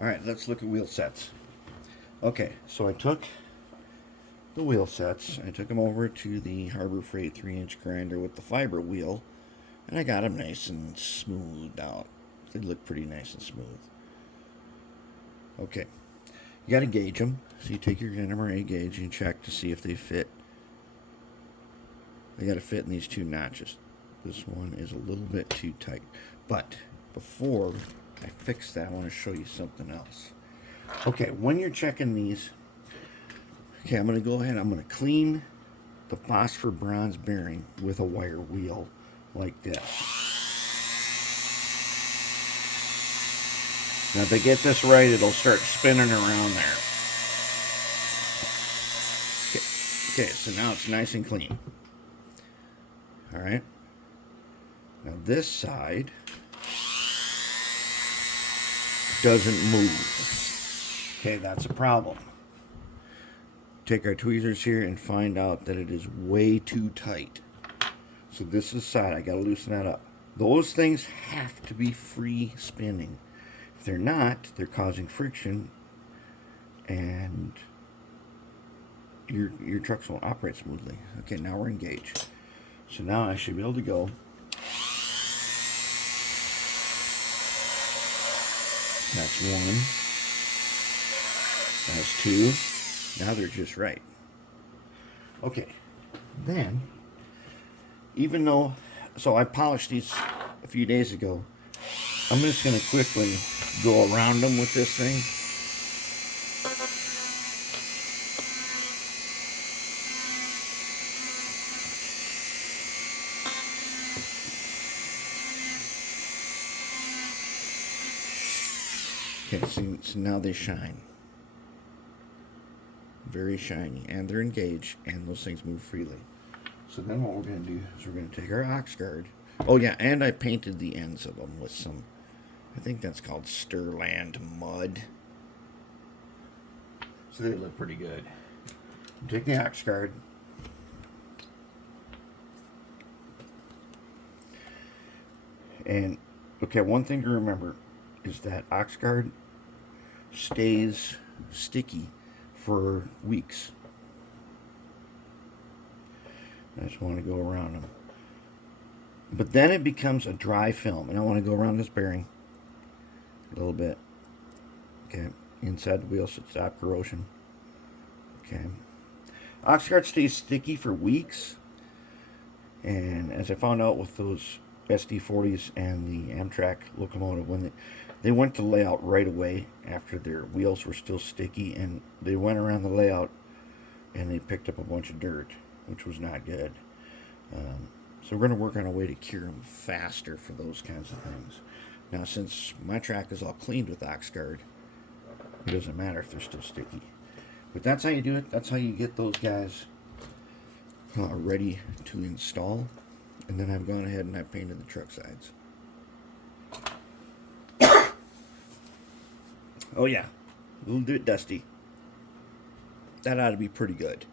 Alright, let's look at wheel sets. Okay, so I took the wheel sets, I took them over to the Harbor Freight 3-inch grinder with the fiber wheel, and I got them nice and smoothed out. They look pretty nice and smooth. Okay, you got to gauge them. So you take your NMRA gauge and check to see if they fit. They got to fit in these two notches. This one is a little bit too tight. But before I fix that, I want to show you something else. Okay, when you're checking these, okay, I'm going to go ahead, I'm going to clean the phosphor bronze bearing with a wire wheel like this. Now, if I get this right, it'll start spinning around there. Okay, so now it's nice and clean. All right. Now this side doesn't move. Okay, that's a problem. Take our tweezers here and find out that it is way too tight. So this is side, I gotta loosen that up. Those things have to be free spinning. If they're not, they're causing friction and your trucks won't operate smoothly. Okay, now we're engaged. So now I should be able to go. That's one. That's two. Now they're just right. Okay. Then, even though, so I polished these a few days ago, I'm just going to quickly go around them with this thing. Okay, so now they shine. Very shiny, and they're engaged, and those things move freely. So then what we're going to do is we're going to take our ox guard. Oh yeah, and I painted the ends of them with some, I think that's called Stirland mud. So they look pretty good. Take the ox guard. And, okay, one thing to remember is that ox guard stays sticky for weeks. I just want to go around them. But then it becomes a dry film, and I want to go around this bearing a little bit. Okay, inside the wheel should stop corrosion. Okay. Ox guard stays sticky for weeks, and as I found out with those SD40s and the Amtrak locomotive, when they went to layout right away after their wheels were still sticky, and they went around the layout and they picked up a bunch of dirt, which was not good. So we're going to work on a way to cure them faster for those kinds of things. Now, since my track is all cleaned with ox guard, it doesn't matter if they're still sticky. But that's how you do it. That's how you get those guys ready to install. And then I've gone ahead and I've painted the truck sides. Oh yeah, a little bit dusty. That ought to be pretty good.